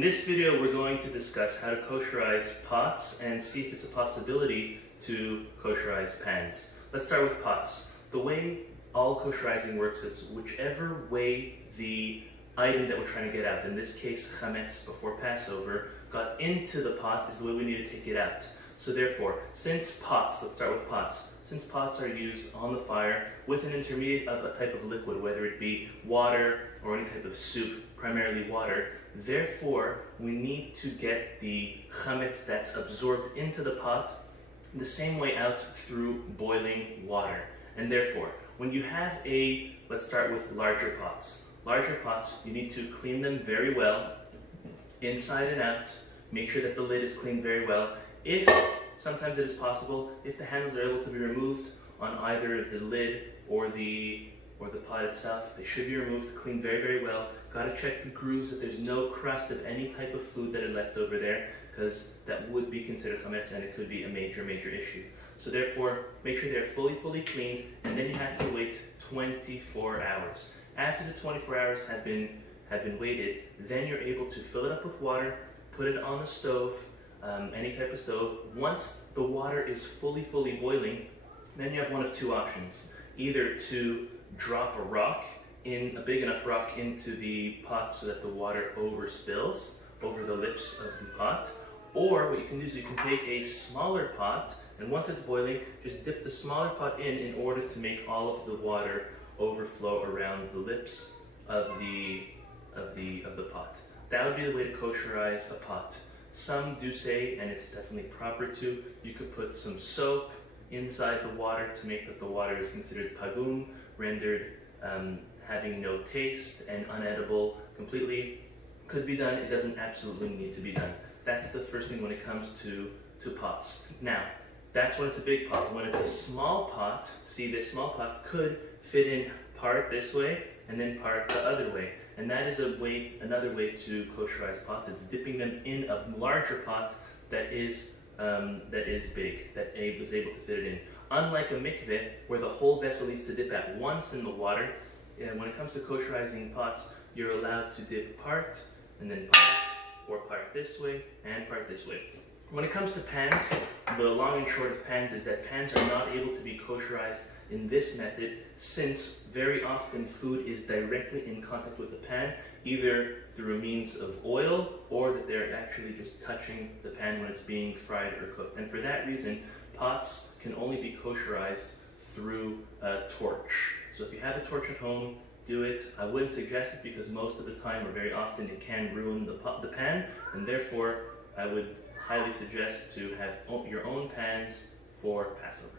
In this video, we're going to discuss how to kosherize pots and see if it's a possibility to kosherize pans. Let's start with pots. The way all kosherizing works is whichever way the item that we're trying to get out, in this case chametz before Passover, got into the pot is the way we need to take it out. So therefore, since pots, let's start with pots, since pots are used on the fire with an intermediate of a type of liquid, whether it be water or any type of soup, primarily water, therefore we need to get the chametz that's absorbed into the pot the same way out through boiling water. And therefore, when you have let's start with larger pots. Larger pots, you need to clean them very well, inside and out. Make sure that the lid is cleaned very well. If, sometimes it is possible, if the handles are able to be removed on either the lid or the pot itself, they should be removed, cleaned very, very well. Gotta check the grooves that there's no crust of any type of food that are left over there, because that would be considered chametz and it could be a major, major issue. So therefore, make sure they're fully, fully cleaned, and then you have to wait 24 hours. After the 24 hours have been waited, then you're able to fill it up with water, put it on the stove, any type of stove. Once the water is fully, fully boiling, then you have one of two options. Either to drop a rock, a big enough rock, into the pot so that the water overspills over the lips of the pot, or what you can do is you can take a smaller pot, and once it's boiling, just dip the smaller pot in order to make all of the water overflow around the lips of the pot. That would be the way to kosherize a pot. Some do say, and it's definitely proper to, you could put some soap inside the water to make that the water is considered pagum, rendered having no taste and unedible completely. Could be done, it doesn't absolutely need to be done. That's the first thing when it comes to pots. Now, that's when it's a big pot. When it's a small pot, see, this small pot could fit in part this way and then part the other way. And that is another way to kosherize pots. It's dipping them in a larger pot that is big, that Abe was able to fit it in. Unlike a mikveh, where the whole vessel needs to dip at once in the water, and when it comes to kosherizing pots, you're allowed to dip part and then part, or part this way and part this way. When it comes to pans, the long and short of pans is that pans are not able to be kosherized in this method, since very often food is directly in contact with the pan, either through a means of oil or that they're actually just touching the pan when it's being fried or cooked. And for that reason, pots can only be kosherized through a torch. So if you have a torch at home, do it. I wouldn't suggest it because most of the time, or very often, it can ruin the pan, and therefore I would highly suggest to have your own pans for Passover.